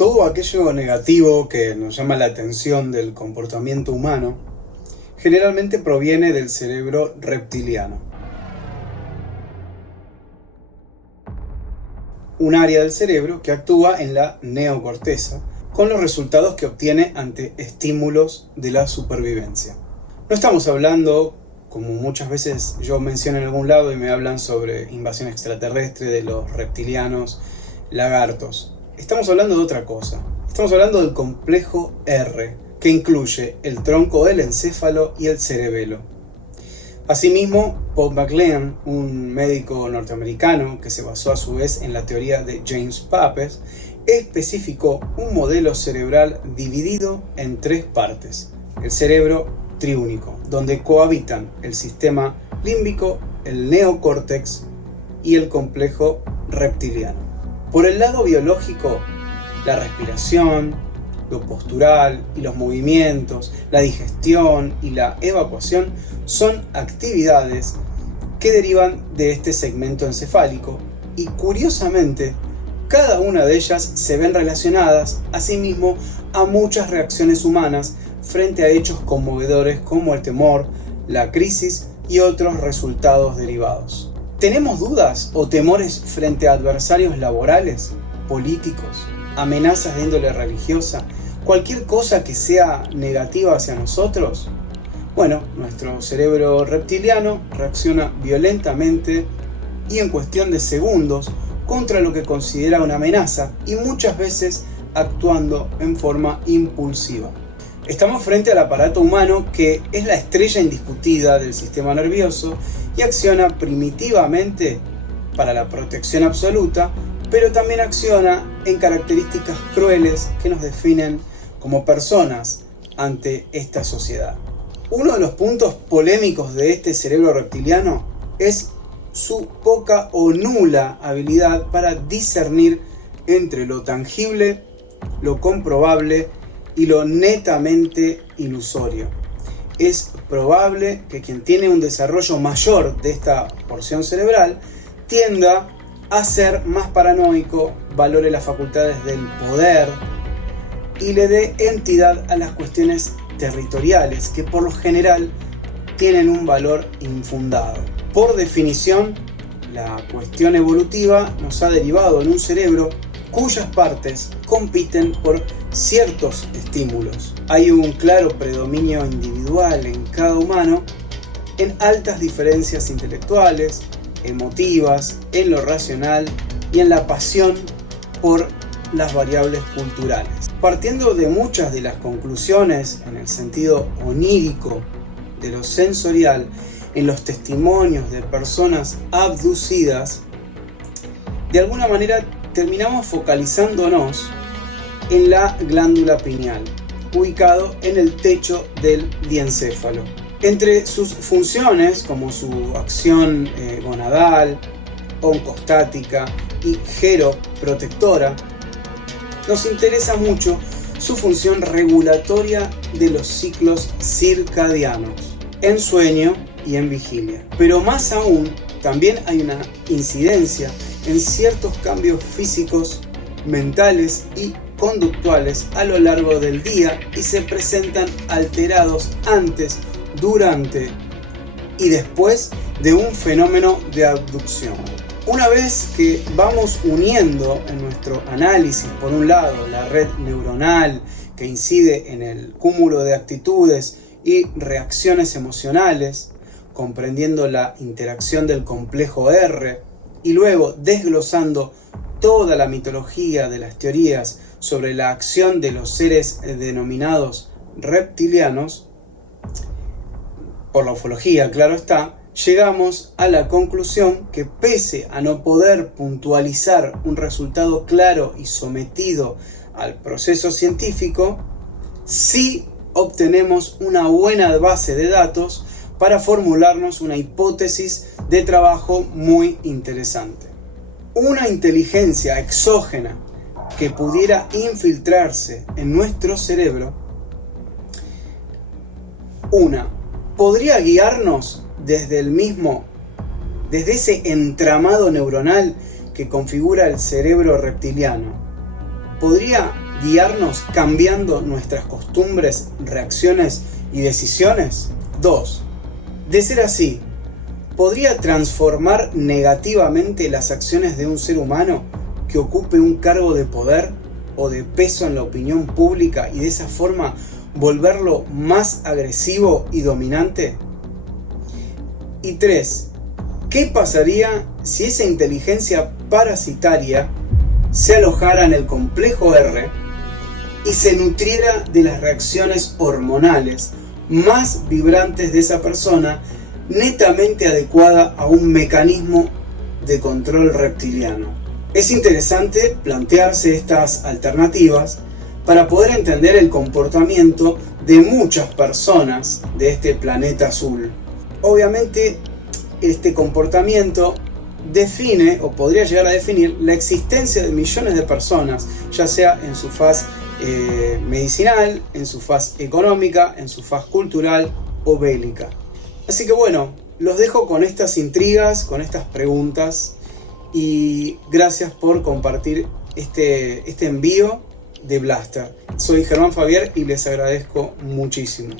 Todo aquello negativo que nos llama la atención del comportamiento humano generalmente proviene del cerebro reptiliano. Un área del cerebro que actúa en la neocorteza, con los resultados que obtiene ante estímulos de la supervivencia. No estamos hablando, como muchas veces yo menciono en algún lado y me hablan sobre invasión extraterrestre de los reptilianos lagartos. Estamos hablando de otra cosa. Estamos hablando del complejo R, que incluye el tronco del encéfalo y el cerebelo. Asimismo, Paul MacLean, un médico norteamericano que se basó a su vez en la teoría de James Papez, especificó un modelo cerebral dividido en tres partes: el cerebro triúnico, donde cohabitan el sistema límbico, el neocórtex y el complejo reptiliano. Por el lado biológico, la respiración, lo postural y los movimientos, la digestión y la evacuación son actividades que derivan de este segmento encefálico y, curiosamente, cada una de ellas se ven relacionadas, asimismo, a muchas reacciones humanas frente a hechos conmovedores como el temor, la crisis y otros resultados derivados. ¿Tenemos dudas o temores frente a adversarios laborales, políticos, amenazas de índole religiosa, cualquier cosa que sea negativa hacia nosotros? Bueno, nuestro cerebro reptiliano reacciona violentamente y en cuestión de segundos contra lo que considera una amenaza y muchas veces actuando en forma impulsiva. Estamos frente al aparato humano que es la estrella indiscutida del sistema nervioso y acciona primitivamente para la protección absoluta, pero también acciona en características crueles que nos definen como personas ante esta sociedad. Uno de los puntos polémicos de este cerebro reptiliano es su poca o nula habilidad para discernir entre lo tangible, lo comprobable y lo netamente ilusorio. Es probable que quien tiene un desarrollo mayor de esta porción cerebral tienda a ser más paranoico, valore las facultades del poder y le dé entidad a las cuestiones territoriales, que por lo general tienen un valor infundado. Por definición, la cuestión evolutiva nos ha derivado en un cerebro cuyas partes compiten por ciertos estímulos. Hay un claro predominio individual en cada humano, en altas diferencias intelectuales, emotivas, en lo racional y en la pasión por las variables culturales. Partiendo de muchas de las conclusiones en el sentido onírico de lo sensorial, en los testimonios de personas abducidas, de alguna manera terminamos focalizándonos en la glándula pineal, ubicado en el techo del diencéfalo. Entre sus funciones, como su acción gonadal, oncostática y geroprotectora, nos interesa mucho su función regulatoria de los ciclos circadianos, en sueño y en vigilia. Pero más aún, también hay una incidencia en ciertos cambios físicos, mentales y conductuales a lo largo del día y se presentan alterados antes, durante y después de un fenómeno de abducción. Una vez que vamos uniendo en nuestro análisis, por un lado, la red neuronal que incide en el cúmulo de actitudes y reacciones emocionales, comprendiendo la interacción del complejo R, y luego desglosando toda la mitología de las teorías sobre la acción de los seres denominados reptilianos, por la ufología, claro está, llegamos a la conclusión que, pese a no poder puntualizar un resultado claro y sometido al proceso científico, sí obtenemos una buena base de datos para formularnos una hipótesis de trabajo muy interesante. Una inteligencia exógena que pudiera infiltrarse en nuestro cerebro, podría guiarnos desde ese entramado neuronal que configura el cerebro reptiliano. Podría guiarnos cambiando nuestras costumbres, reacciones y decisiones? 2. De ser así, ¿podría transformar negativamente las acciones de un ser humano que ocupe un cargo de poder o de peso en la opinión pública y de esa forma volverlo más agresivo y dominante? Y 3. ¿Qué pasaría si esa inteligencia parasitaria se alojara en el complejo R y se nutriera de las reacciones hormonales más vibrantes de esa persona, netamente adecuada a un mecanismo de control reptiliano? Es interesante plantearse estas alternativas para poder entender el comportamiento de muchas personas de este planeta azul. Obviamente, este comportamiento define o podría llegar a definir la existencia de millones de personas, ya sea en su faz medicinal, en su faz económica, en su faz cultural o bélica. Así que bueno, los dejo con estas intrigas, con estas preguntas, y gracias por compartir este envío de Blaster. Soy Germán Fabier y les agradezco muchísimo.